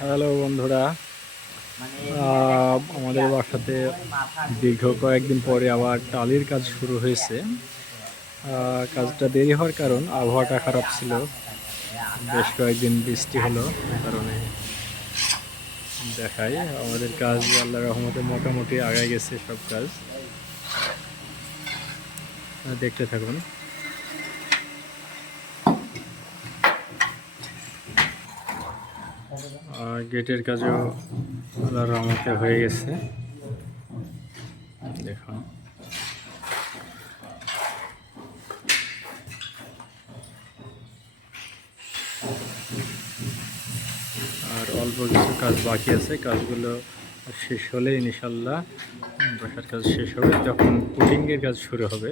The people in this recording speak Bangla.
হ্যালো বন্ধুরা। আমাদের বাসাতে দীর্ঘ কয়েকদিন পরে আবার টালির কাজ শুরু হয়েছে। কাজটা দেরি হওয়ার কারণ আবহাওয়াটা খারাপ ছিল। বেশ কয়েকদিন বৃষ্টি হলো কারণে দেখাই। আমাদের কাজ আল্লাহ রহমতে মোটামুটি আগায় গেছে সব কাজ। দেখতে থাকুন। গেটের কাজও আল্লাহর রহমতে হয়ে গেছে। দেখুন। আর অল্প কিছু কাজ বাকি আছে, কাজগুলো শেষ হলে ইনশাল্লাহ বাসার কাজ শেষ হবে। তখন পুটিংয়ের কাজ শুরু হবে